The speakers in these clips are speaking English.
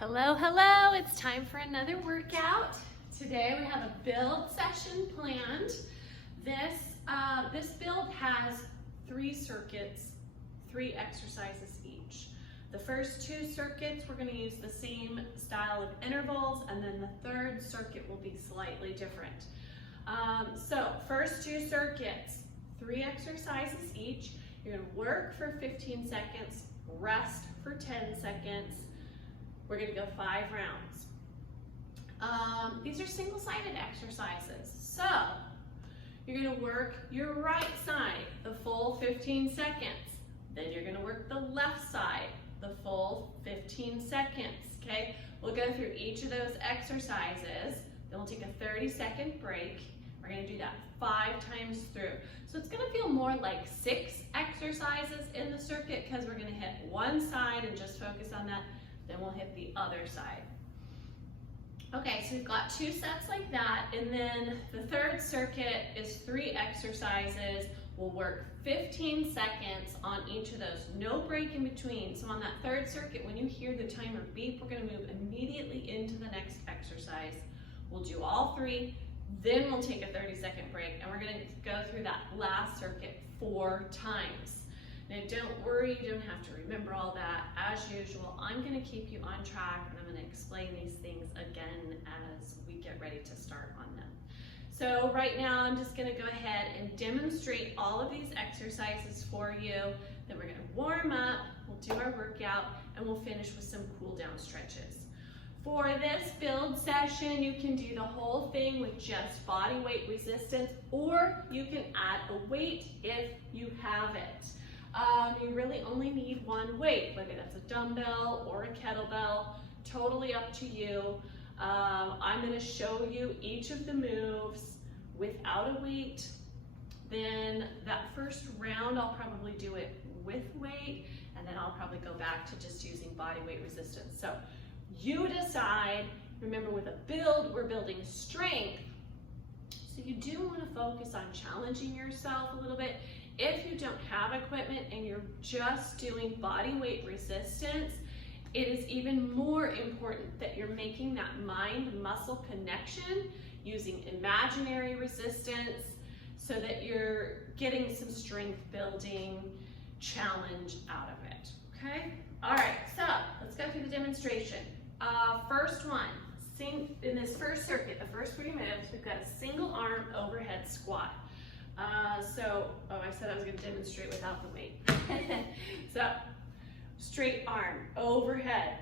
Hello, hello, it's time for another workout. Today we have a build session planned. This build has 3 circuits, 3 exercises each. The first 2 circuits, we're going to use the same style of intervals, and then the 3rd circuit will be slightly different. So first 2 circuits, 3 exercises each. You're going to work for 15 seconds, rest for 10 seconds. We're going to go 5 rounds. These are single-sided exercises. So you're going to work your right side the full 15 seconds. Then you're going to work the left side the full 15 seconds. Okay? We'll go through each of those exercises. Then we'll take a 30-second break. We're going to do that 5 times through. So it's going to feel more like 6 exercises in the circuit because we're going to hit one side and just focus on that. Then we'll hit the other side. Okay, so we've got 2 sets like that, and then the 3rd circuit is 3 exercises. We'll work 15 seconds on each of those, no break in between. So on that 3rd circuit, when you hear the timer beep, we're gonna move immediately into the next exercise. We'll do all 3, then we'll take a 30-second break, and we're gonna go through that last circuit 4 times. Now don't worry, you don't have to remember all that. As usual, I'm going to keep you on track and I'm going to explain these things again as we get ready to start on them. So right now I'm just going to go ahead and demonstrate all of these exercises for you. Then we're going to warm up, we'll do our workout, and we'll finish with some cool down stretches. For this build session, you can do the whole thing with just body weight resistance, or you can add a weight if you have it. You really only need one weight, whether that's a dumbbell or a kettlebell, totally up to you. I'm going to show you each of the moves without a weight. Then that first round, I'll probably do it with weight, and then I'll probably go back to just using body weight resistance. So you decide. Remember, with a build, we're building strength. So you do want to focus on challenging yourself a little bit. If you don't have equipment and you're just doing body weight resistance, it is even more important that you're making that mind-muscle connection using imaginary resistance so that you're getting some strength building challenge out of it, okay? All right, so let's go through the demonstration. First one, in this first circuit, the first 3 moves, we've got a single arm overhead squat. I said I was going to demonstrate without the weight. So, straight arm, overhead,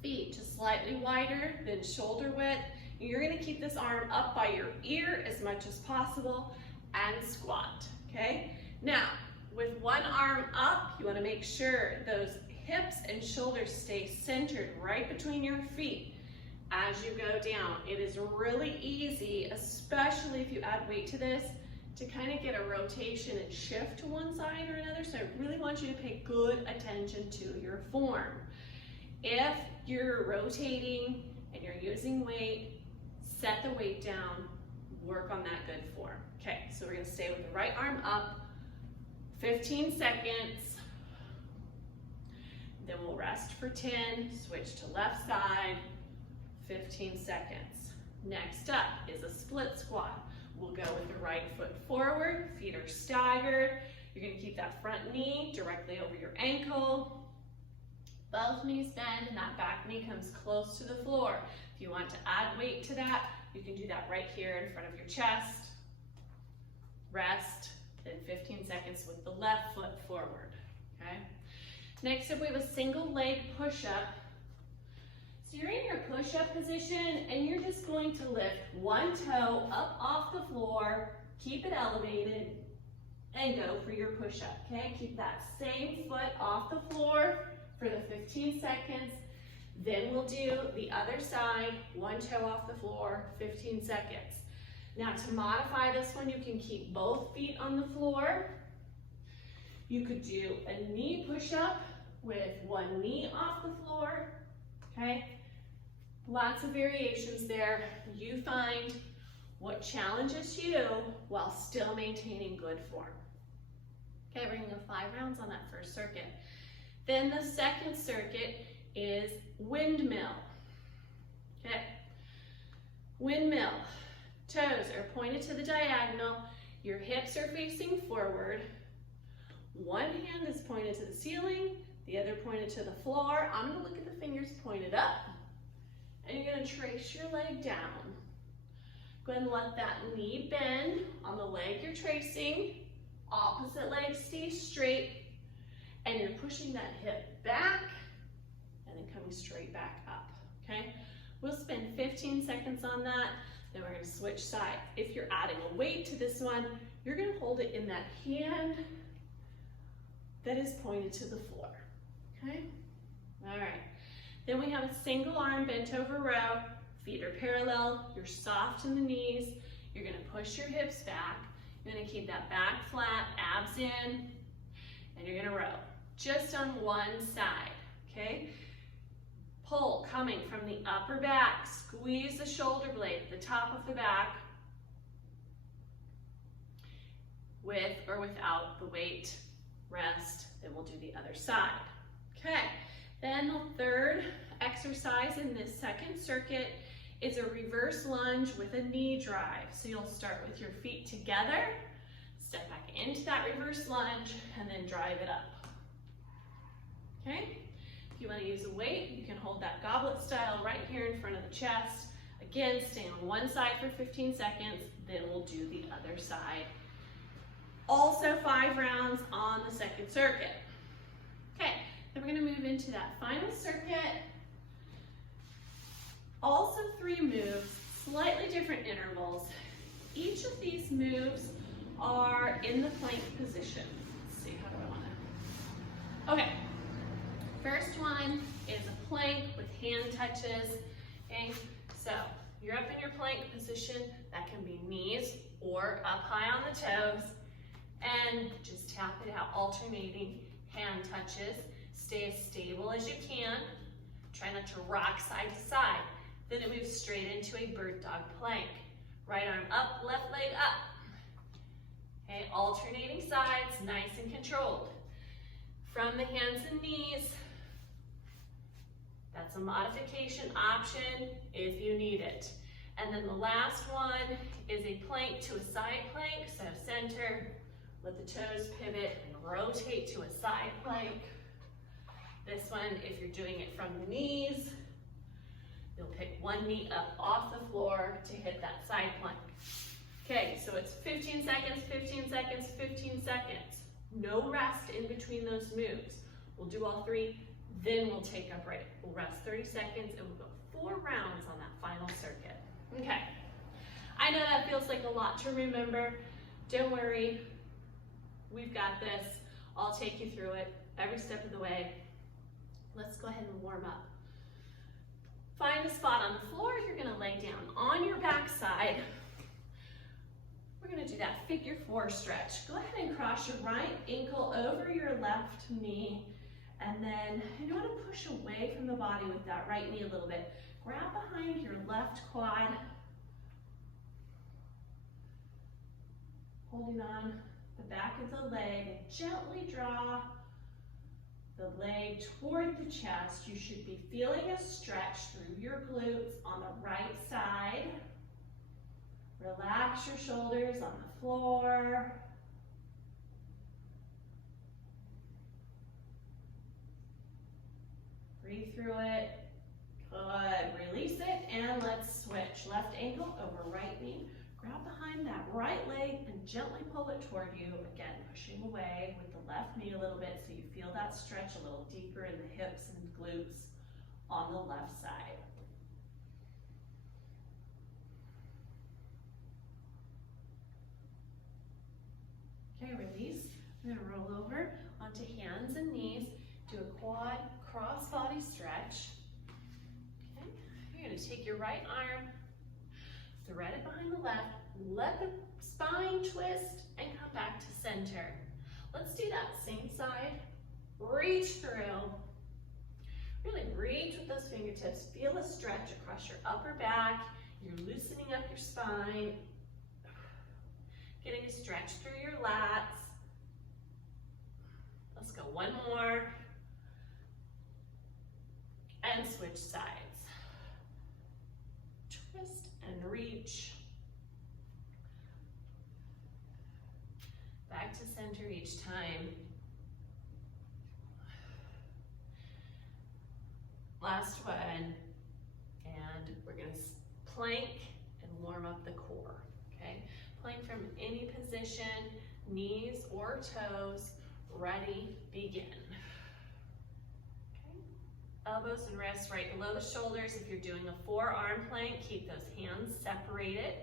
feet just slightly wider than shoulder width. You're going to keep this arm up by your ear as much as possible and squat, okay? Now, with one arm up, you want to make sure those hips and shoulders stay centered right between your feet as you go down. It is really easy, especially if you add weight to this, to kind of get a rotation and shift to one side or another. So I really want you to pay good attention to your form. If you're rotating and you're using weight, set the weight down, work on that good form. Okay, so we're going to stay with the right arm up, 15 seconds. Then we'll rest for 10, switch to left side, 15 seconds. Next up is a split squat. We'll go with the right foot forward, feet are staggered. You're going to keep that front knee directly over your ankle. Both knees bend and that back knee comes close to the floor. If you want to add weight to that, you can do that right here in front of your chest. Rest, then 15 seconds with the left foot forward, okay? Next up, we have a single leg push-up. So you're in your push-up position and you're just going to lift one toe up off the floor, keep it elevated, and go for your push-up, okay? Keep that same foot off the floor for the 15 seconds. Then we'll do the other side, one toe off the floor, 15 seconds. Now to modify this one, you can keep both feet on the floor. You could do a knee push-up with one knee off the floor, okay? Lots of variations there. You find what challenges you while still maintaining good form. Okay, we're going to go 5 rounds on that first circuit. Then the second circuit is windmill. Okay, windmill. Toes are pointed to the diagonal. Your hips are facing forward. One hand is pointed to the ceiling, the other pointed to the floor. I'm gonna look at the fingers pointed up, and you're gonna trace your leg down. Go ahead and let that knee bend on the leg you're tracing. Opposite leg stays straight, and you're pushing that hip back, and then coming straight back up, okay? We'll spend 15 seconds on that, then we're gonna switch side. If you're adding a weight to this one, you're gonna hold it in that hand that is pointed to the floor, okay? All right, then we have a single arm bent over row, feet are parallel, you're soft in the knees, you're gonna push your hips back, you're gonna keep that back flat, abs in, and you're gonna row, just on one side, okay? Pull coming from the upper back, squeeze the shoulder blade, the top of the back, with or without the weight, rest, then we'll do the other side. Okay, then the third exercise in this second circuit is a reverse lunge with a knee drive. So you'll start with your feet together, step back into that reverse lunge, and then drive it up. Okay, if you want to use a weight, you can hold that goblet style right here in front of the chest. Again, stay on one side for 15 seconds, then we'll do the other side. Also 5 rounds on the second circuit. Okay, then we're gonna move into that final circuit. Also 3 moves, slightly different intervals. Each of these moves are in the plank position. Let's see, how do I wanna? Okay, first one is a plank with hand touches. Okay, so you're up in your plank position. That can be knees or up high on the toes. And just tap it out, alternating hand touches. Stay as stable as you can. Try not to rock side to side. Then it moves straight into a bird dog plank. Right arm up, left leg up. Okay, alternating sides, nice and controlled. From the hands and knees, that's a modification option if you need it. And then the last one is a plank to a side plank, so center. Let the toes pivot and rotate to a side plank. This one, if you're doing it from the knees, you'll pick one knee up off the floor to hit that side plank. Okay, so it's 15 seconds, 15 seconds, 15 seconds. No rest in between those moves. We'll do all 3, then we'll take a break. We'll rest 30 seconds and we'll go 4 rounds on that final circuit. Okay, I know that feels like a lot to remember. Don't worry. We've got this. I'll take you through it every step of the way. Let's go ahead and warm up. Find a spot on the floor. You're gonna lay down on your back side. We're gonna do that figure 4 stretch. Go ahead and cross your right ankle over your left knee, and then you want to push away from the body with that right knee a little bit. Grab behind your left quad, holding on the back of the leg, and gently draw the leg toward the chest. You should be feeling a stretch through your glutes on the right side. Relax your shoulders on the floor. Breathe through it. Good. Release it, and let's switch. Left ankle over right knee. Grab behind that right leg and gently pull it toward you. Again, pushing away with the left knee a little bit so you feel that stretch a little deeper in the hips and glutes on the left side. Okay, release. We're gonna roll over onto hands and knees. Do a quad cross body stretch. Okay, you're gonna take your right arm, thread it behind the left, let the spine twist, and come back to center. Let's do that same side. Reach through. Really reach with those fingertips. Feel a stretch across your upper back. You're loosening up your spine. Getting a stretch through your lats. Let's go one more. and switch sides. Twist and reach. Back to center each time. Last one. And we're gonna plank and warm up the core, okay? Plank from any position, knees or toes, ready, begin. Okay. Elbows and wrists right below the shoulders. If you're doing a forearm plank, keep those hands separated.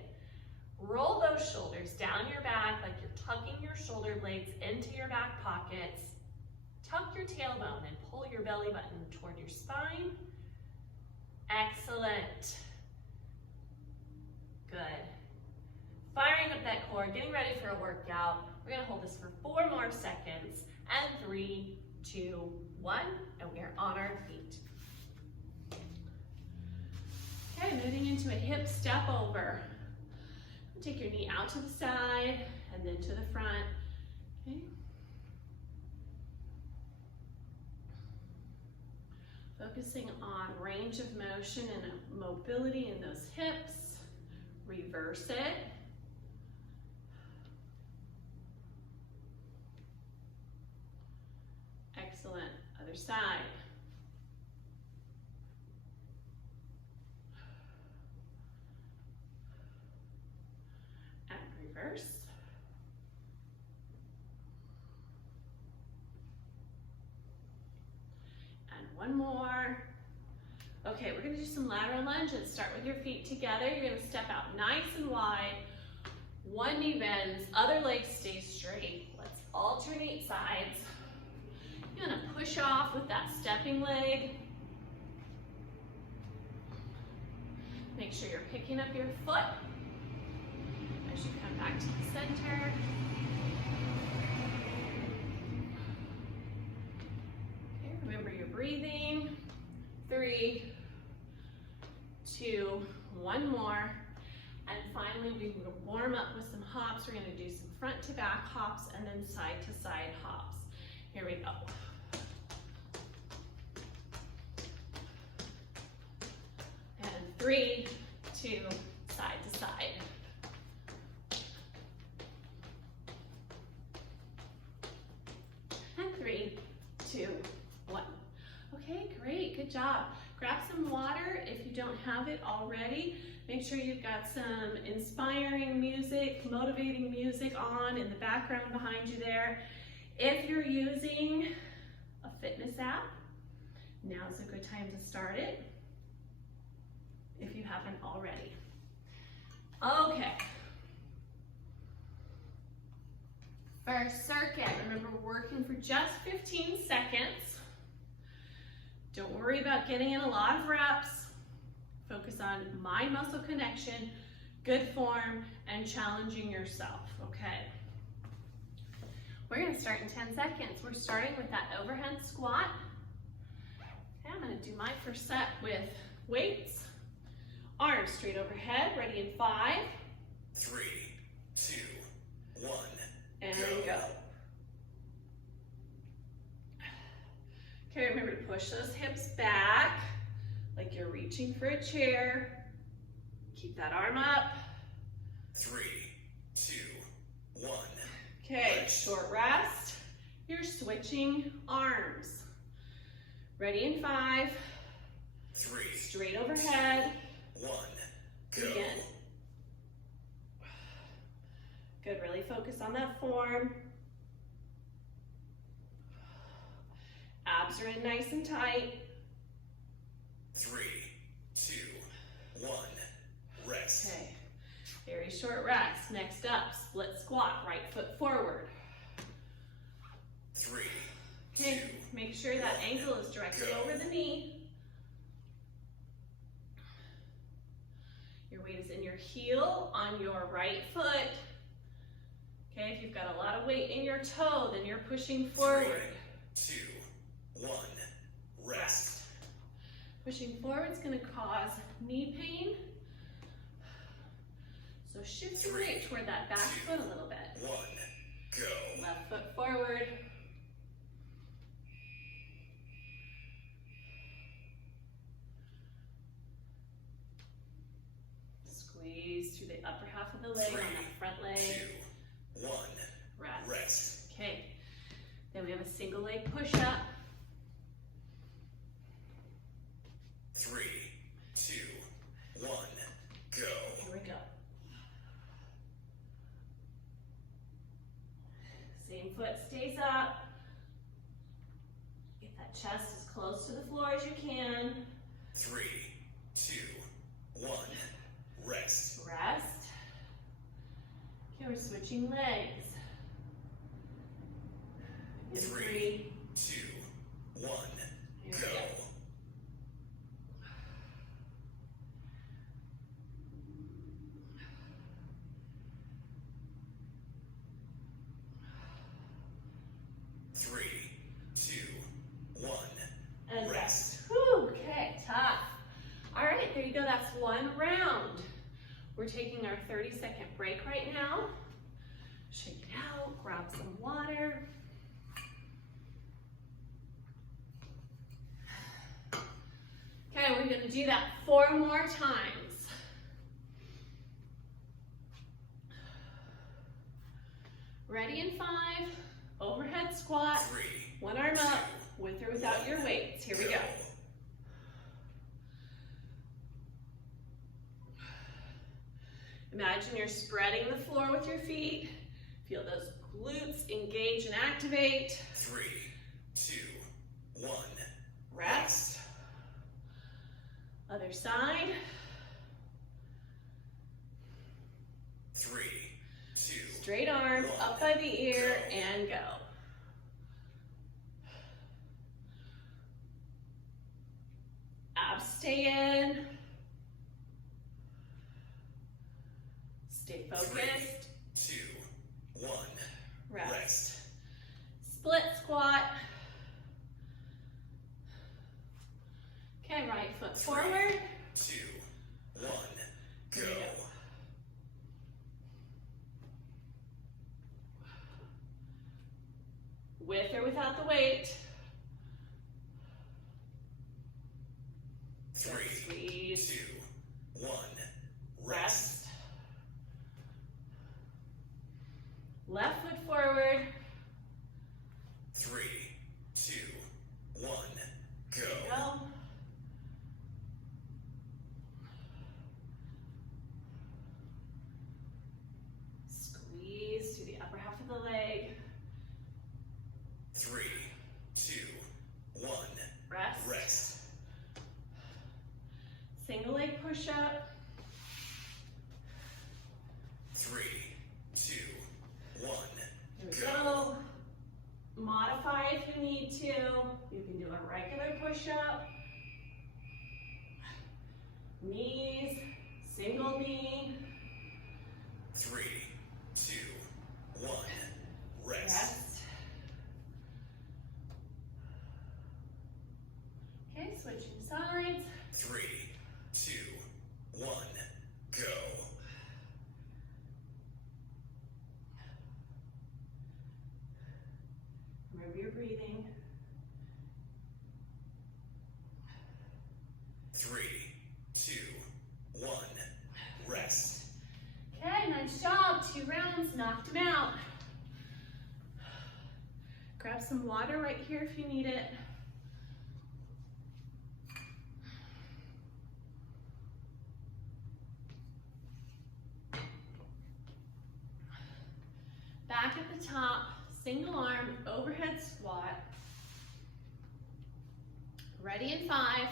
Roll those shoulders down your back like you're tucking your shoulder blades into your back pockets. Tuck your tailbone and pull your belly button toward your spine. Excellent. Good. Firing up that core, getting ready for a workout. We're gonna hold this for 4 more seconds. And 3, 2, 1, and we are on our feet. Okay, moving into a hip step over. Take your knee out to the side and then to the front. Okay. Focusing on range of motion and mobility in those hips. Reverse it. Excellent. Other side. And reverse. And one more. Okay, we're gonna do some lateral lunges. Start with your feet together. You're gonna step out nice and wide. One knee bends, other leg stays straight. Let's alternate sides. You're gonna push off with that stepping leg. Make sure you're picking up your foot as you come back to the center. Okay, remember your breathing. 3, 2, 1 more. And finally, we will warm up with some hops. We're gonna do some front to back hops and then side to side hops. Here we go. And 3, 2, side to side. And 3, 2, 1. Okay, great, good job. Grab some water if you don't have it already. Make sure you've got some inspiring music, motivating music on in the background behind you there. If you're using a fitness app, now's a good time to start it, if you haven't already. Okay. First circuit, remember we're working for just 15 seconds. Don't worry about getting in a lot of reps. Focus on mind muscle connection, good form, and challenging yourself, okay? We're gonna start in 10 seconds. We're starting with that overhead squat. Okay, I'm gonna do my first set with weights. Arms straight overhead, ready in 5, 3, 2, 1, and go. Okay, remember to push those hips back like you're reaching for a chair. Keep that arm up. 3, 2, 1. Okay, short rest. You're switching arms. Ready in 5, 3, straight overhead. 1, go. Begin. Good, really focus on that form. Abs are in nice and tight. 3, 2, 1, rest. Okay, very short rest. Next up, split squat, right foot forward. 3, Okay, 2, make sure that ankle is directly go. over the knee. Your weight is in your heel on your right foot. Okay, if you've got a lot of weight in your toe, then you're pushing forward. 3, 2, 1, rest. Pushing forward is going to cause knee pain. So shift your weight toward that back foot a little bit. 1, go. Left foot forward. Squeeze through the upper half of the leg on that front leg. 2, 1. Rest. Rest. Okay. Then we have a single leg push-up. 3, 2, 1. Go. Here we go. Same foot stays up. Get that chest as close to the floor as you can. 3, 2, 1. Rest. Rest. Okay, we're switching legs. In 3, 2, 1. Here we Go. go. Three, 2, 1. And Rest. Whew, okay, tough. All right, there you go. That's one round. We're taking our 30-second break right now. Shake it out, grab some water. Okay, we're gonna do that 4 more times. Ready in 5, overhead squat, 3, one arm up, with or without your weights. Here we go. Imagine you're spreading the floor with your feet. Feel those glutes engage and activate. 3, 2, 1. Rest. Other side. 3, 2. Straight arm up by the ear and go. Abs stay in. Stay focused. 2, 1. Rest. Split squat. Okay, right foot forward. 2, 1. Here Go. we go. With or without the weight. 3, Squeeze. 2, 1. Rest. Rest. Left foot forward. 3, 2, 1. Go. Go. Squeeze through the upper half of the leg. 3, 2, 1. Rest. Rest. Single leg push up. 3, 2, 1. Here we go. Modify if you need to. You can do a regular push up. Knees, single knee. 3, 2, 1. Rest. Rest. Okay, switching sides. 3, 2, 1. Go. Remember your breathing. 3, 2, 1. Rest. Okay, nice job. 2 rounds, knocked them out. Grab some water right here if you need it. Back at the top, single arm, overhead squat. Ready in 5.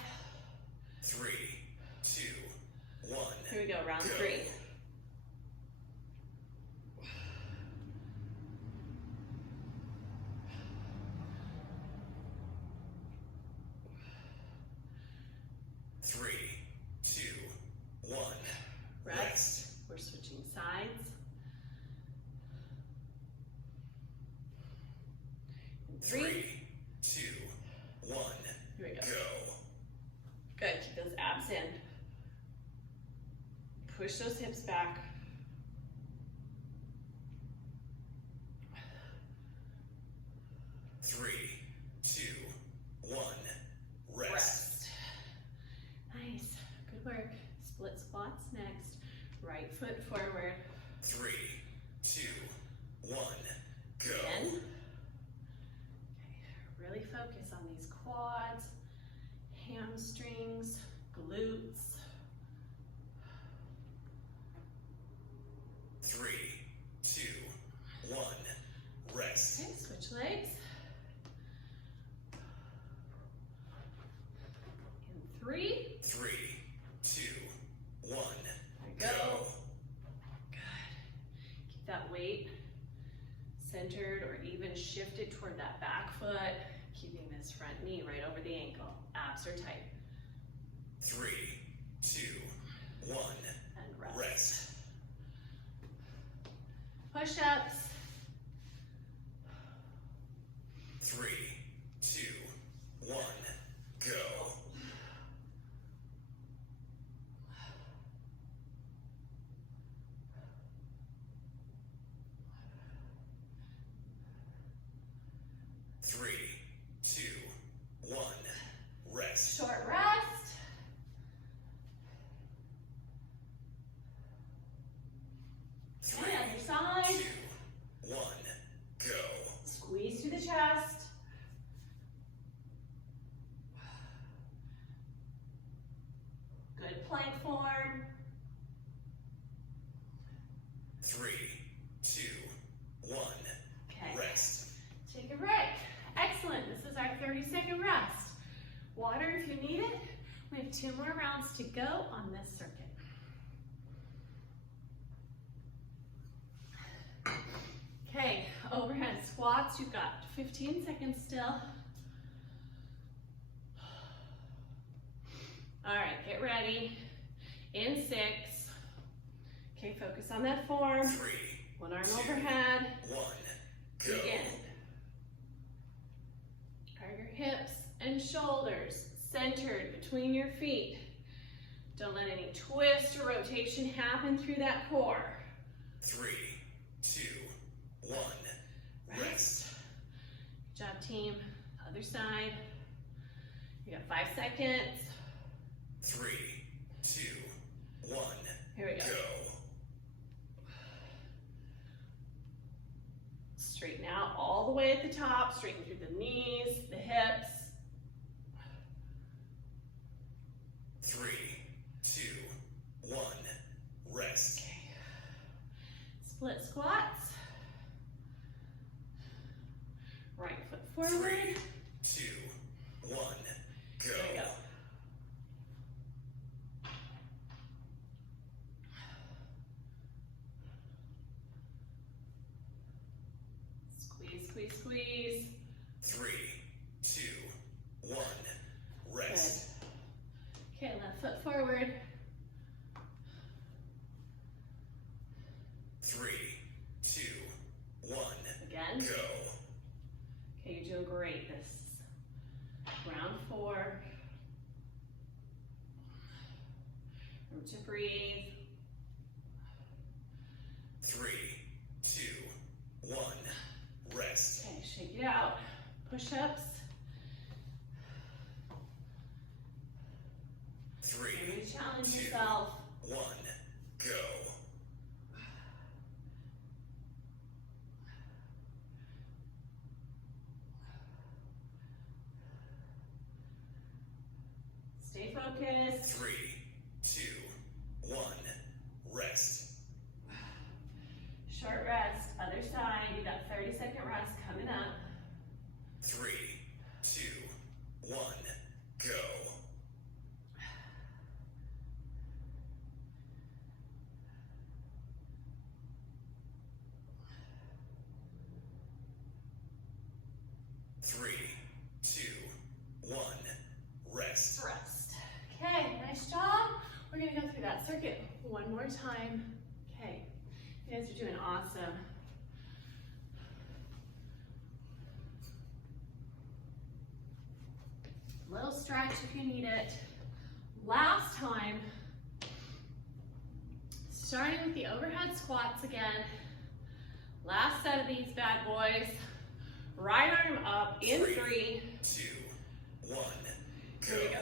3, 2, 1. Here we go, round Go. 3. Three, 2, 1. Rest. We're switching sides. 3. 2, 1. Here we go. Go. Good, keep those abs in. Push those hips back. Three, 2, 1. Rest. Rest. Nice, good work. Split squats next. Right foot forward. 3, 2, 1, go. Again. Okay. Really focus on these quads, hamstrings, glutes. 3, 2, 1, rest. Okay, switch legs. In 3. 3, 2, 1, There we go. go. Good. Keep that weight centered or even shifted toward that back foot, keeping this front knee right over the ankle. Abs are tight. 3, 2, 1, And rest. rest. Push-ups. 3, 2, 1, go. Three, 2, 1, rest. Short rest. Three, And other side. 2, 1, go. Squeeze through the chest. Good plank form. 3, 2, 1, Okay. rest. Take a break. Excellent. This is our 30-second rest. Water if you need it. We have 2 more rounds to go on this circuit. Okay, overhead squats. You've got 15 seconds still. All right, get ready. In 6. Okay, focus on that form. 3, One arm 2, overhead. 1, go. Begin. Are your hips and shoulders centered between your feet. Don't let any twist or rotation happen through that core. 3, 2, 1, rest. Good job, team. Other side. You got 5 seconds. 3, 2, 1, Here we go. go. Straighten out all the way at the top. Straighten through the knees, the hips. 3, 2, 1, rest. Okay. Split squats. Right foot forward. 3, 2, 1, go. There we go. Squeeze, squeeze, squeeze. 3, 2, 1, rest. Good. Okay, left foot forward. 3, 2, 1, Again. go. Okay, you're doing great. This is round 4. Room to breathe. 3, 2, 1, rest. Okay, shake it out. Push-ups. 3, Maybe challenge 2, yourself. 1, go. Stay focused. 3, 2, 1, rest. Short rest. Other side. You got 30-second rest coming up. 3, 2, 1, go. Three, 2, 1, rest. Rest. Okay, nice job. We're gonna go through that circuit one more time. Okay, you guys are doing awesome. Little stretch if you need it. Last time, starting with the overhead squats again. Last set of these bad boys. Right arm up in 3. 2, 1, Here we go.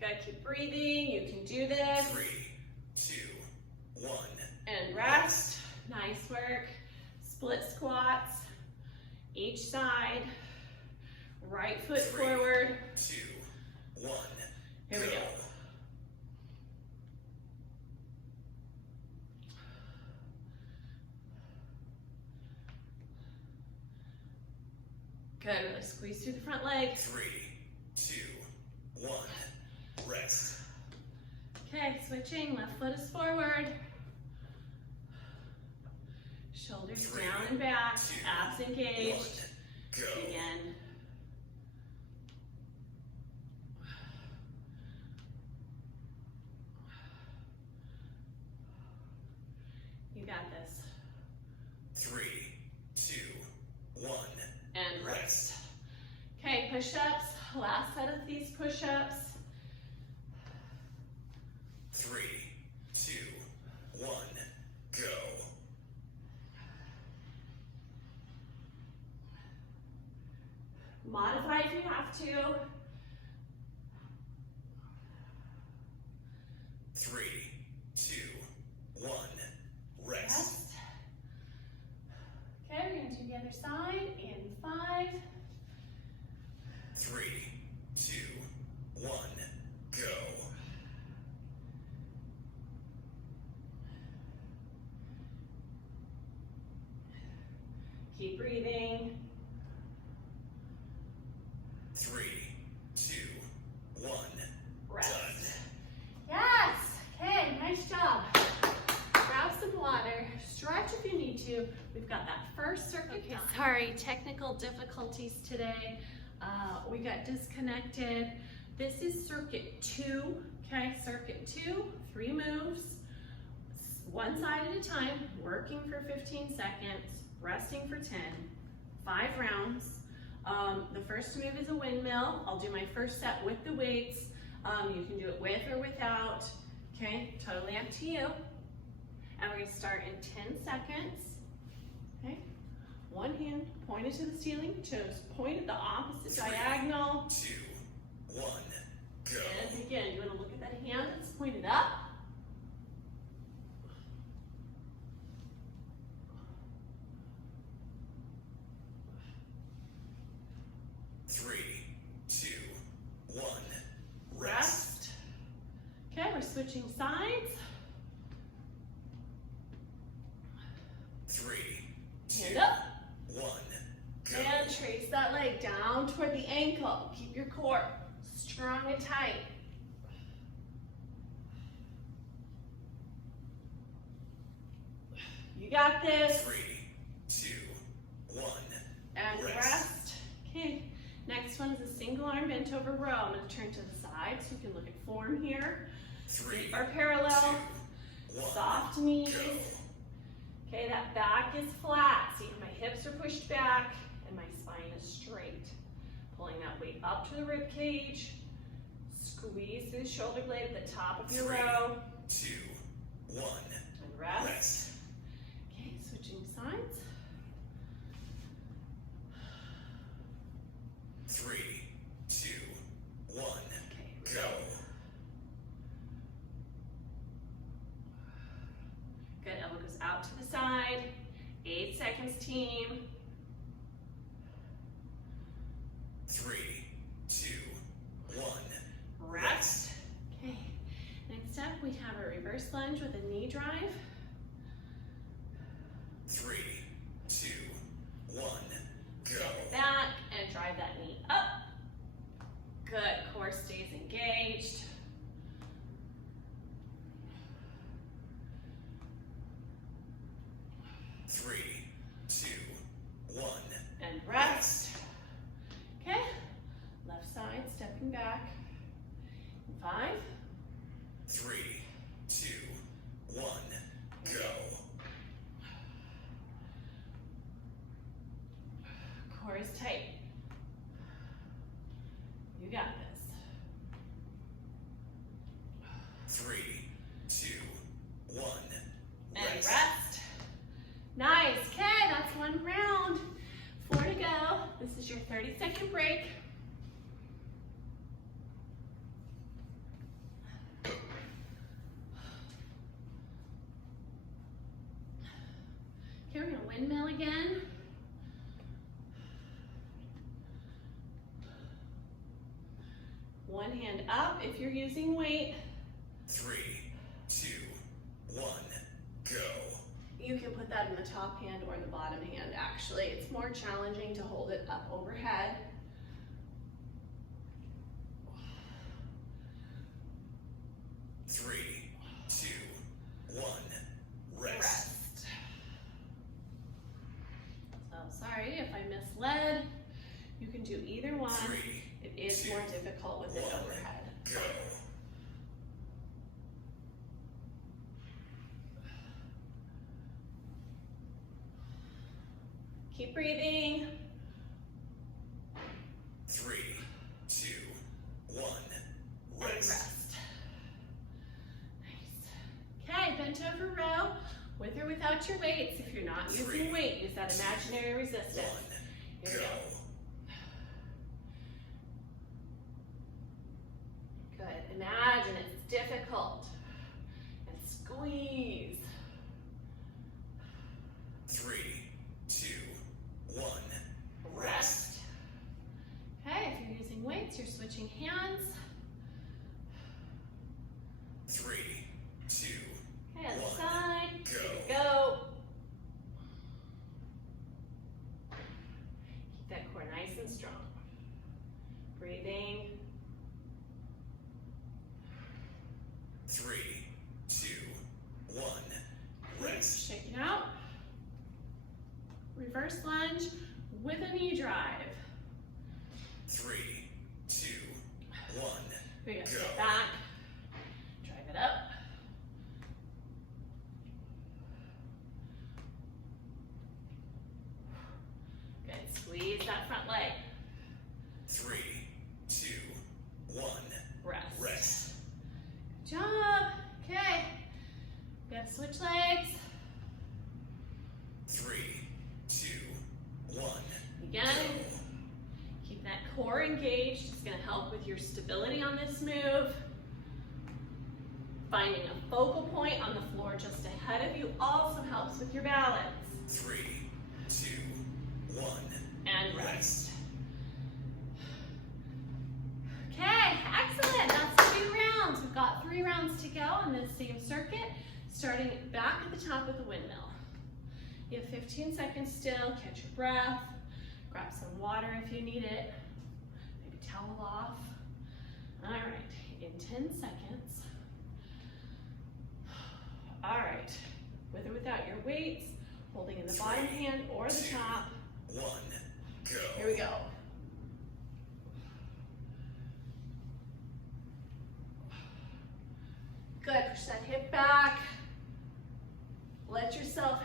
Good, keep breathing. You can do this. 3, 2, 1. And rest. Nice work. Split squats. Each side. Right foot 3, forward. 2, 1. Here we go. Good, really squeeze through the front leg. 3, 2, 1. Rest. Okay, switching, left foot is forward. Shoulders 3, down and back, 2, abs 1. engaged. Go. Again. You got this. 3, 2, 1. And rest. Rest. Okay, push-ups. Last set of these push-ups. 3, 2, 1. Go. Modify if you have to. 3, 2, 1. Rest. Rest. Okay, we're gonna do the other side in 5. 3, 2, 1. Go. Keep breathing. 3, 2, 1. Rest. Done. Yes. Okay, nice job. Grab some water. Stretch if you need to. We've got that first circuit done. Sorry, technical difficulties today. We got disconnected. This is circuit 2. Okay, circuit 2, 3 moves, one side at a time, working for 15 seconds, resting for 10, 5 rounds. The first move is a windmill. I'll do my first set with the weights. You can do it with or without, okay? Totally up to you. And we're gonna start in 10 seconds, okay? One hand pointed to the ceiling, toes pointed the opposite 3, diagonal. 2, 1. Go. And again, you wanna look at that hand that's pointed up. Three, 2, 1. Rest. Rest. Okay, we're switching sides. 3, 2, Hand up. 1. Go. And trace that leg down toward the ankle. Keep your core strong and tight. You got this. 3, 2, 1. And rest. Okay, next one is a single arm bent over row. I'm going to turn to the side so you can look at form here. 3, Feet are parallel. 2, 1. Soft knees. Go. Okay, that back is flat. See, my hips are pushed back and my spine is straight. Pulling that weight up to the rib cage. Squeeze through the shoulder blade at the top of your 3, row. 2, 1. And rest. Rest. Okay, switching sides. 3, 2, 1. Okay, Go. good. Elbow goes out to the side. 8 seconds, team. 3, 2, 1. Rest. Okay. Next up, we have a reverse lunge with a knee drive. 3, 2, 1. Go. Back and drive that knee up. Good. Core stays engaged. Three, 2, 1. And rest. Okay. Left side, stepping back. 5. 3, 2, 1. Go. Core is tight. You got this. 3, 2, 1. And rest. Nice. Okay, that's one round. 4 to go. This is your 30-second break. again. One hand up if you're using weight. 3, 2, 1, go. You can put that in the top hand or the bottom hand, actually. It's more challenging to hold it up overhead. 3, 2, 1, rest. So sorry if I misled. You can do either one. 3, It is more difficult with it overhead. go. Keep breathing. 3, 2, 1, And rest. rest. Nice. Okay, bent over row, with or without your weights. If you're not using 3, weight, use that imaginary 1, resistance. Here we go. Good. Imagine it's difficult. And squeeze. 3, 2, 1, Rest. Okay, if you're using weights, you're switching hands. 3, 2, Okay, other 1, side. go. Here we go. Keep that core nice and strong. Breathing. 3, 2, 1, rest. Shake it out. Reverse lunge with a knee drive. 3, 2, 1, Here we go. go. Step back. Drive it up. Good. Squeeze that front leg. 3, 2, 1, Rest. rest. Good job. Okay. We have to switch legs. 3, 2, 1, Again. go. Keep that core engaged. It's going to help with your stability on this move. Finding a focal point on the floor just ahead of you also helps with your balance. 3, 2, 1, And rest. rest. Okay, excellent. That's 2 rounds. We've got 3 rounds to go on this same circuit, starting back at the top of the windmill. You have 15 seconds still. Catch your breath. Grab some water if you need it. Maybe towel off. All right, in 10 seconds. All right, with or without your weights, holding in the bottom hand or the top. 1, go. Here we go. Good, push that hip back. Let yourself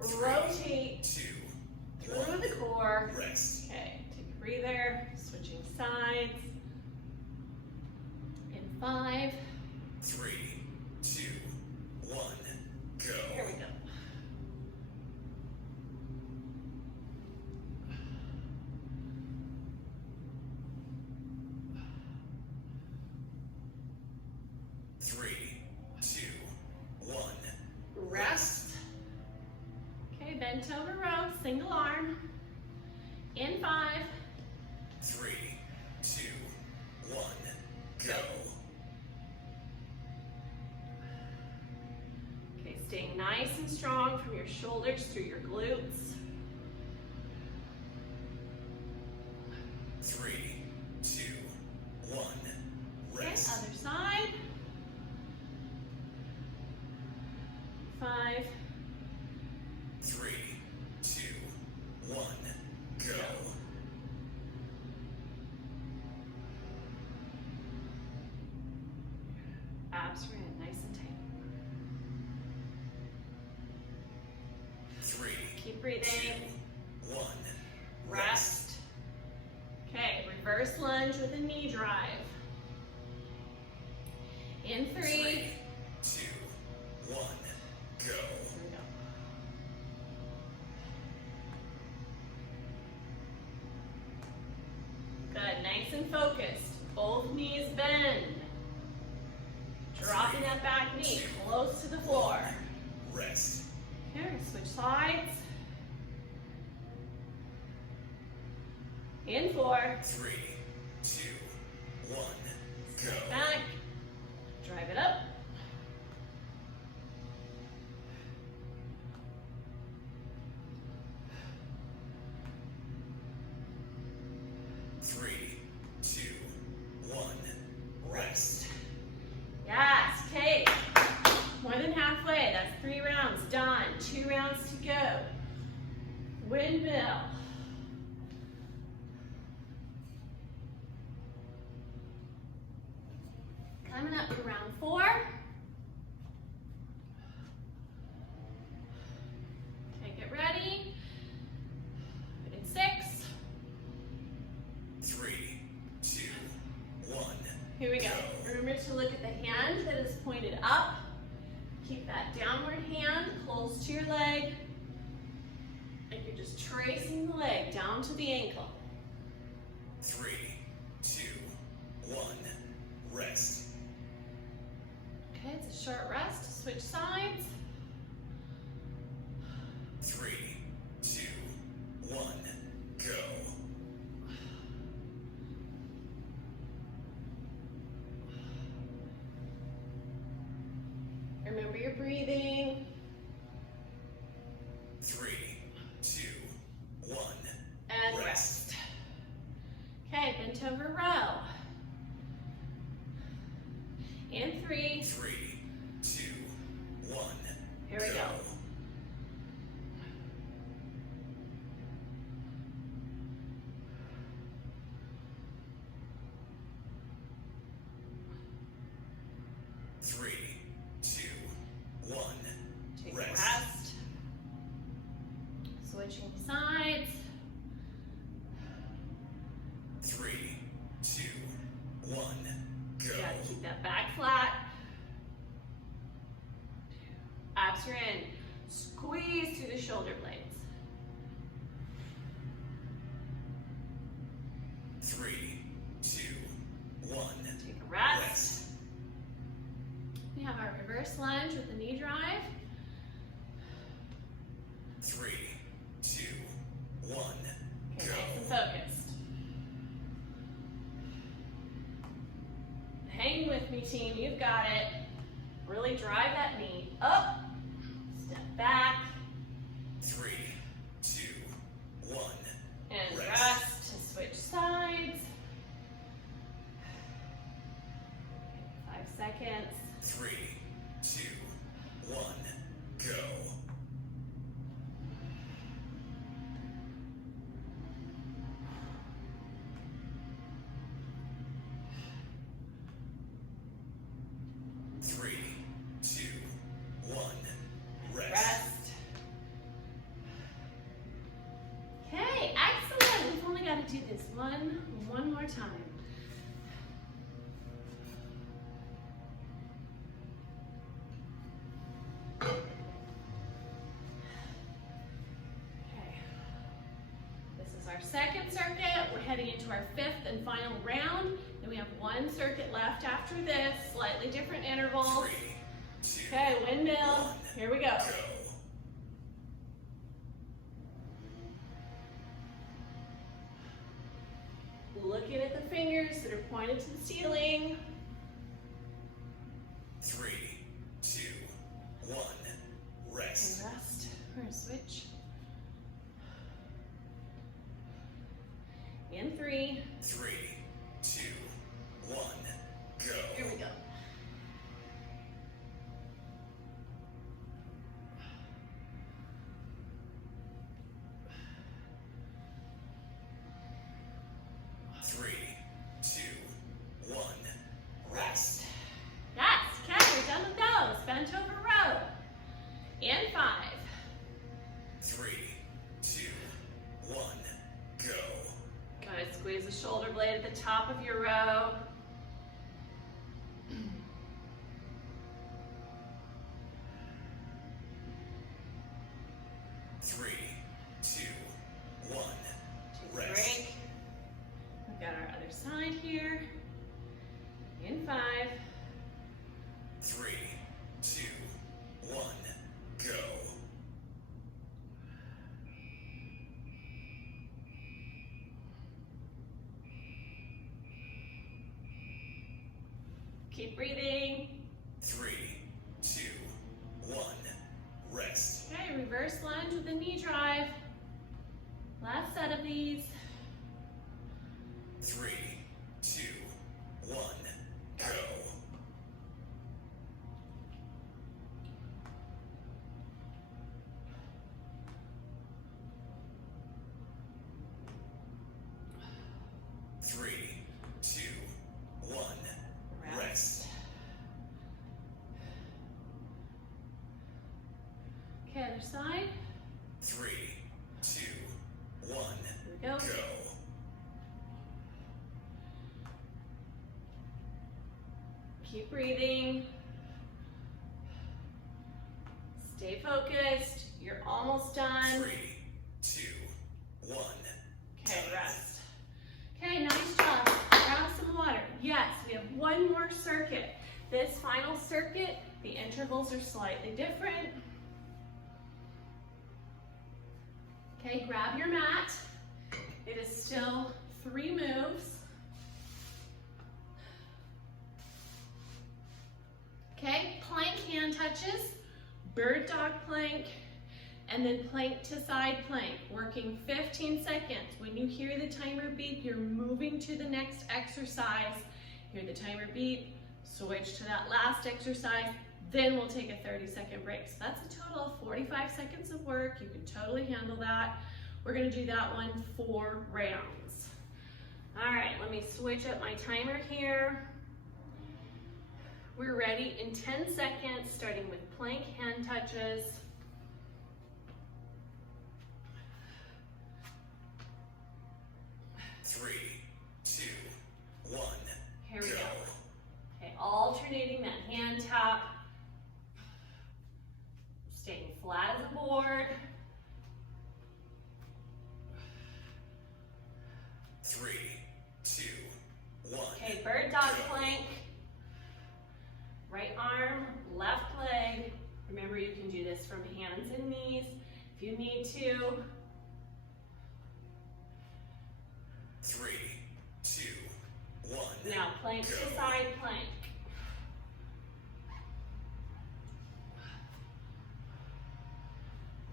3, rotate 2, through the core. rest. Okay, take a breather, switching sides. In 5, 3, 2, 1, go. here we go. Three, 2, 1, Rest. Okay, bent over row, single arm. In 5, 3, 2, 1, go. okay, staying nice and strong from your shoulders through your glutes. 3, 2, 1, Okay, rest. other side. 5, 3, 2, 1, go. abs are in, nice and tight. 3, Keep 2, breathing. 1, Rest. Okay, reverse lunge with a knee drive. In 3. 3, 2, 1, go. Here we go. Good, nice and focused. Both knees bend. Dropping that back knee close to the floor. Rest. Here, switch sides. In 4. 3, 2, 1, go. Back. Drive it up. 3, 2, 1, rest. Yes, okay. More than halfway. That's 3 rounds done. 2 rounds to go. Windmill. Coming up to round 4. Okay, get ready. In 6. 3, 2, 1, Here we go. Remember to look at the hand that is pointed up. Keep that downward hand close to your leg. And you're just tracing the leg down to the ankle. 3, 2, 1, rest. Okay, it's a short rest. Switch sides. 3, 2, 1, go. Remember your breathing. 3, 2, 1, And rest. Okay, bent over row. In 3. 3, 2, 1, Here we go. 3, 2, 1, Take a rest. rest. Switching sides. 3, 2, 1, go. You gotta keep that back flat. Abs are in. Squeeze through the shoulder blades. 3, 2, 1, Take a rest. rest. We have our reverse lunge with the knee drive. 3, 2, 1, Okay, go. nice and focused. Hang with me, team. You've got it. Really drive that knee up. Step back. 3, 2, 1, And Rest. rest to switch sides. 5 seconds. 3, 2, 1, go. 3, 2, 1, rest. Rest. Okay, excellent. We've only got to do this one more time. Okay. This is our second circuit. We're heading into our 5th and final round. Then we have 1 circuit left after this, slightly different intervals. 3, 2, Okay, windmill. Here we go. go. Looking at the fingers that are pointed to the ceiling. 3, 2, 1, rest. And rest. We're gonna switch. In 3. 3, 2, 1, go. Here we go. Three, 2, 1, rest. Yes, okay, we're done with those. Bent over row. In 5. 3, 2, 1, go. Good, squeeze the shoulder blade at the top of your row. 3, 2, 1, Take a rest. break. We've got our other side here. In 5. 3, 2, 1, go. Keep breathing. 3, 2, 1. Rest. Okay, reverse lunge with a knee drive. Last set of these. 3, 2, 1. Go. Three, two, one. Rest. Okay, other side. 3, 2, 1. Here we go. Go. Keep breathing. Stay focused. You're almost done. 3, 2, 1. Okay, rest. Okay, nice job. Grab some water. Yes, we have one more circuit. This final circuit, the intervals are slightly different. Okay, grab your mat. It is still 3 moves. Okay, plank hand touches, bird dog plank, and then plank to side plank, working 15 seconds. When you hear the timer beep, you're moving to the next exercise. Hear the timer beep, switch to that last exercise, then we'll take a 30-second break. So that's a total of 45 seconds of work. You can totally handle that. We're gonna do that one 4 rounds. All right, let me switch up my timer here. We're ready in 10 seconds, starting with plank hand touches. Three, two, one. Here we go. Okay, alternating that hand tap. Staying flat as a board. 3, 2, 1. Okay, bird dog plank. Right arm, left leg. Remember, you can do this from hands and knees if you need to. 3, 2, 1. Now plank to side plank.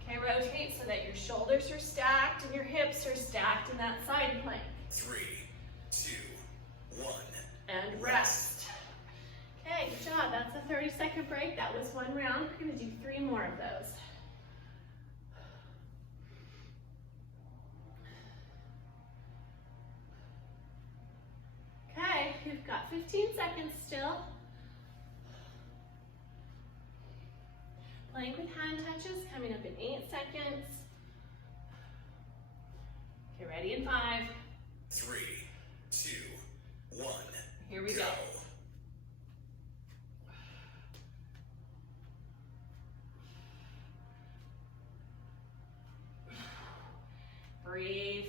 Okay, rotate so that your shoulders are stacked and your hips are stacked in that side plank. 3, 2, 1. And rest. Okay, good job. That's a 30-second break. That was 1 round. We're gonna do 3 more of those. Okay, we've got 15 seconds still. Plank with hand touches coming up in 8 seconds. Okay, ready in 5. 3, 2, 1. Here we go. Breathe.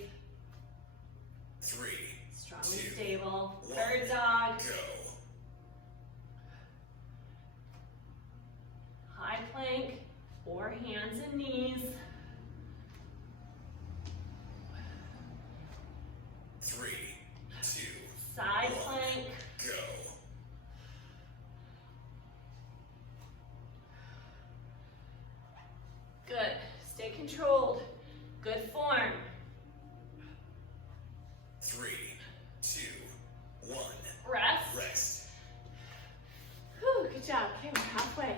3, Strong 2, and stable. 1. Bird dog. Go. High plank or hands and knees. 3, 2, Side 1. plank. Go. Good. Stay controlled. Good form. 3, 2, 1. Rest. Rest. Whew, good job. Okay, we're halfway.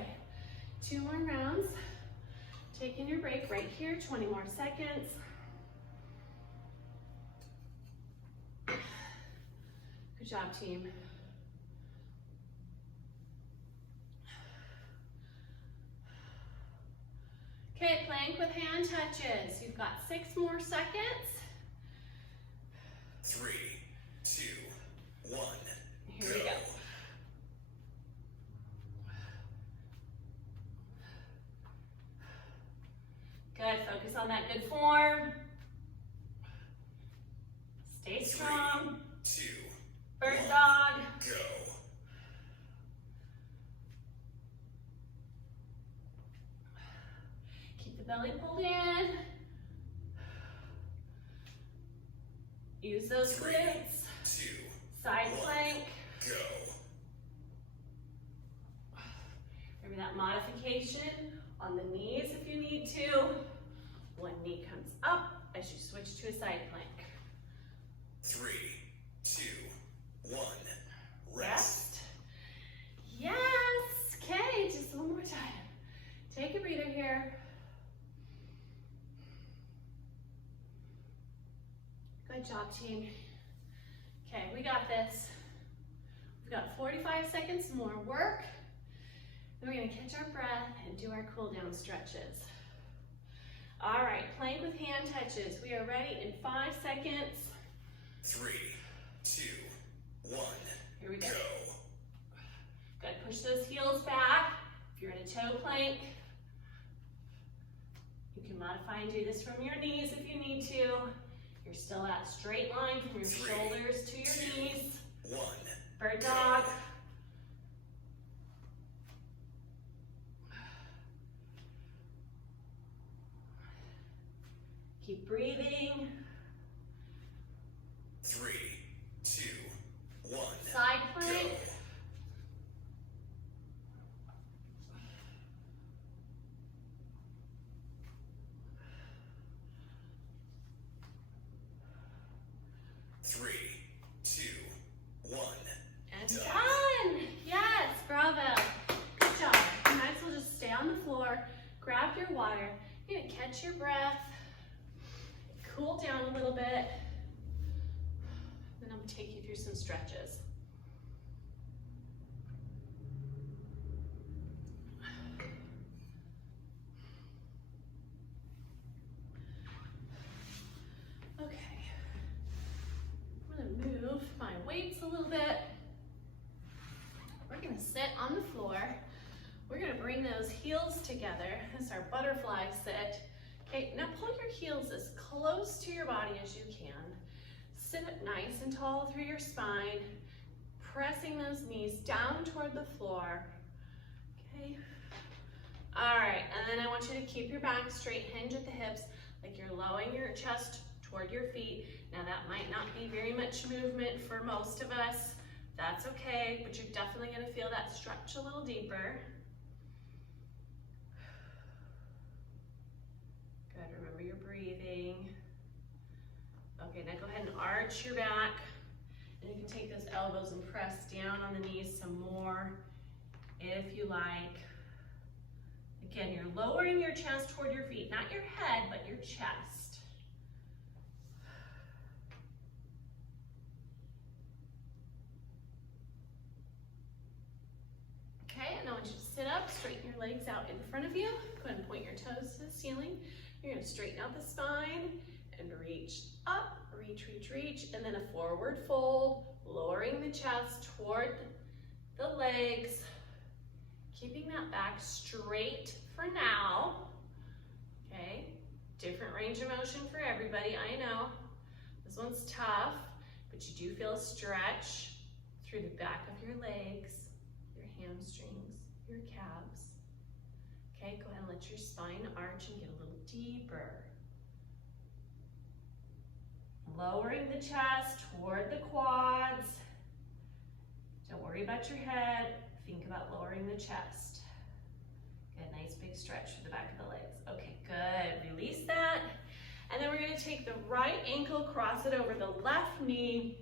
2 more rounds. Taking your break right here, 20 more seconds. Good job, team. Okay, plank with hand touches. You've got 6 more seconds. 3, 2, 1. Here we go. Good, focus on that good form. Stay strong. 2, Bird 1. dog. Go. Keep the belly pulled in. Use those 3, glutes. 2, Side 1. plank. Go. application on the knees if you need to. One knee comes up as you switch to a side plank. 3, 2, 1. Rest. Rest. Yes. Okay, just one more time. Take a breather here. Good job, team. Okay, we got this. We've got 45 seconds more work. Then we're gonna catch our breath and do our cool down stretches. All right, plank with hand touches. We are ready in 5 seconds. 3, 2, 1. Here we go. Go. Good, push those heels back. If you're in a toe plank, you can modify and do this from your knees if you need to. You're still that straight line from your 3, shoulders to your 2, knees. 1. Bird dog. Keep breathing. 3, 2, 1. Side plank. Go. Three, 2, 1. And Done. done. Yes, bravo. Good job. You might as well just stay on the floor, grab your water, you're gonna catch your breath, cool down a little bit, then I'm gonna take you through some stretches. Okay, I'm gonna move my weights a little bit. We're gonna sit on the floor. We're gonna bring those heels together. This is our butterfly sit. Okay, now pull your heels as close to your body as you can. Sit up nice and tall through your spine, pressing those knees down toward the floor. Okay. All right, and then I want you to keep your back straight, hinge at the hips, like you're lowering your chest toward your feet. Now that might not be very much movement for most of us. That's okay, but you're definitely gonna feel that stretch a little deeper. Good, remember your breathing. Okay, now go ahead and arch your back. And you can take those elbows and press down on the knees some more if you like. Again, you're lowering your chest toward your feet, not your head, but your chest. Okay, and I want you to sit up, straighten your legs out in front of you. Go ahead and point your toes to the ceiling. You're gonna straighten out the spine and reach up, reach, reach, reach, and then a forward fold, lowering the chest toward the legs, keeping that back straight for now. Okay, different range of motion for everybody, I know. This one's tough, but you do feel a stretch through the back of your legs, your hamstrings, your calves. Okay, go ahead and let your spine arch and get a little deeper. Lowering the chest toward the quads. Don't worry about your head. Think about lowering the chest. Good, nice big stretch through the back of the legs. Okay, good. Release that. And then we're going to take the right ankle, cross it over the left knee.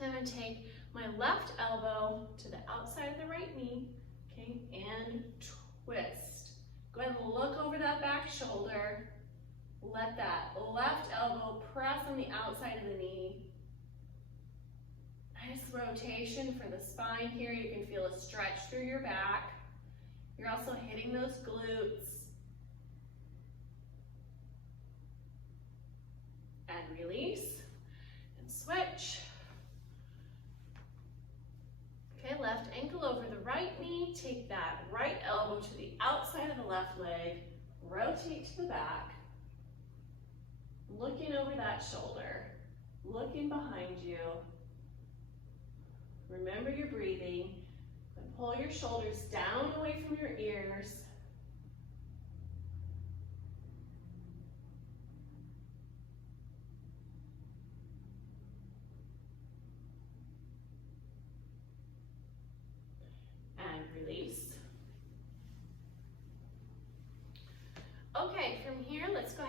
I'm going to take my left elbow to the outside of the right knee, okay, and twist. Go ahead and look over that back shoulder. Let that left elbow press on the outside of the knee. Nice rotation for the spine here. You can feel a stretch through your back. You're also hitting those glutes. And release and switch. Okay, left ankle over the right knee. Take that right elbow to the outside of the left leg. Rotate to the back. Looking over that shoulder. Looking behind you. Remember your breathing. And pull your shoulders down away from your ears. And release.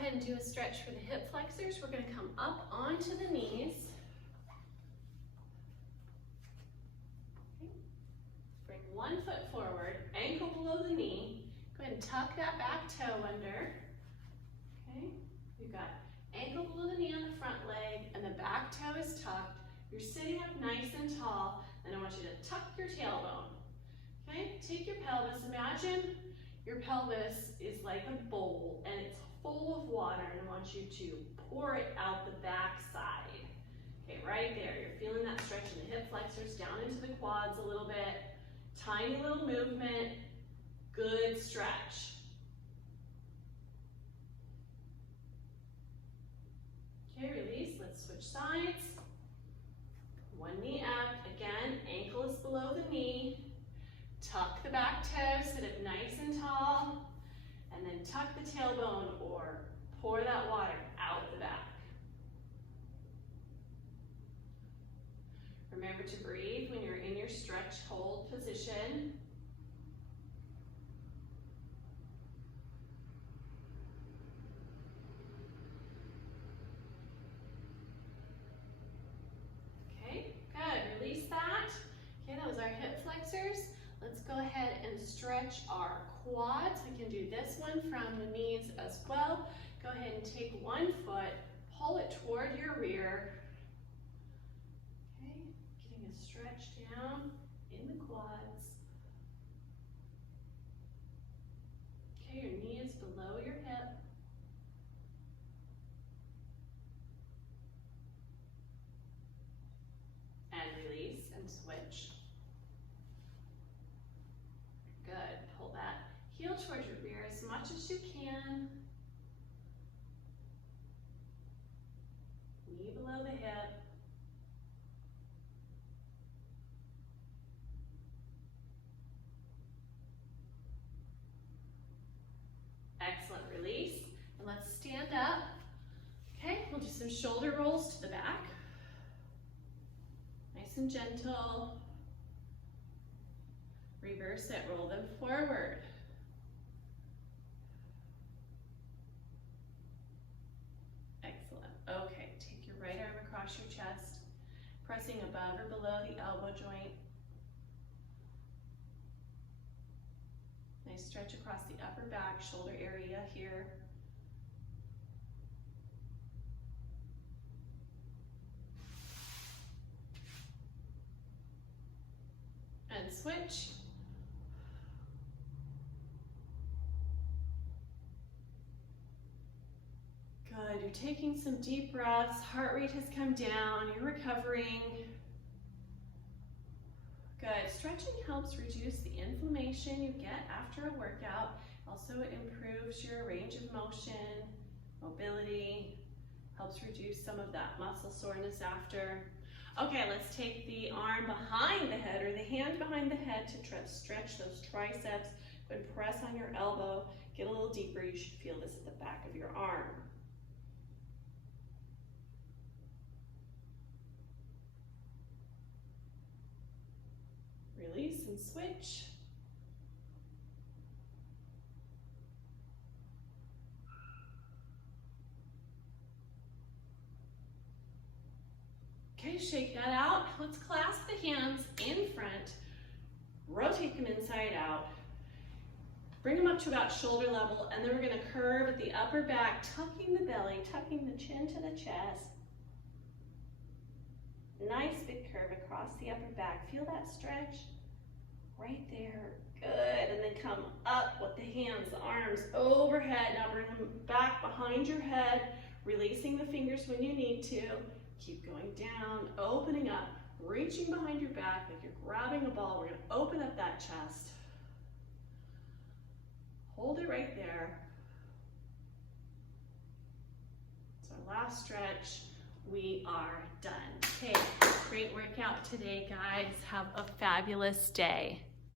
ahead and do a stretch for the hip flexors. We're gonna come up onto the knees. Okay. Bring one foot forward, ankle below the knee. Go ahead and tuck that back toe under. Okay, we've got ankle below the knee on the front leg and the back toe is tucked. You're sitting up nice and tall, and I want you to tuck your tailbone. Okay, take your pelvis. Imagine your pelvis is like a bowl and it's full of water, and I want you to pour it out the back side. Okay, right there. You're feeling that stretch in the hip flexors down into the quads a little bit. Tiny little movement. Good stretch. Okay, release. Let's switch sides. One knee up. Again, ankle is below the knee. Tuck the back toe, sit up nice and tall, and then tuck the tailbone or pour that water out the back. Remember to breathe when you're in your stretch hold position. Okay, good. Release that. Okay, that was our hip flexors. Let's go ahead and stretch our quads. We can do this one from the knees as well. Go ahead and take one foot, pull it toward your rear. Okay, getting a stretch down in the quads. Okay, your knee is below your hip. And release and switch. Good. Pull that heel towards your rear as much as you can. Knee below the hip. Excellent. Release. And let's stand up. Okay, we'll do some shoulder rolls to the back. Nice and gentle. Reverse it, roll them forward. Excellent. Okay, take your right arm across your chest, pressing above or below the elbow joint. Nice stretch across the upper back, shoulder area here. And switch. Good, you're taking some deep breaths, heart rate has come down, you're recovering. Good, stretching helps reduce the inflammation you get after a workout. Also improves your range of motion, mobility, helps reduce some of that muscle soreness after. Okay, let's take the arm behind the head or the hand behind the head to stretch those triceps. Go and press on your elbow, get a little deeper. You should feel this at the back of your arm. Release and switch. Okay, shake that out. Let's clasp the hands in front, rotate them inside out, bring them up to about shoulder level, and then we're gonna curve at the upper back, tucking the belly, tucking the chin to the chest. Nice big curve across the upper back. Feel that stretch? Right there, good. And then come up with the hands, the arms overhead. Now bring them back behind your head, releasing the fingers when you need to. Keep going down, opening up, reaching behind your back like you're grabbing a ball. We're gonna open up that chest. Hold it right there. It's our last stretch. We are done. Okay, great workout today, guys. Have a fabulous day.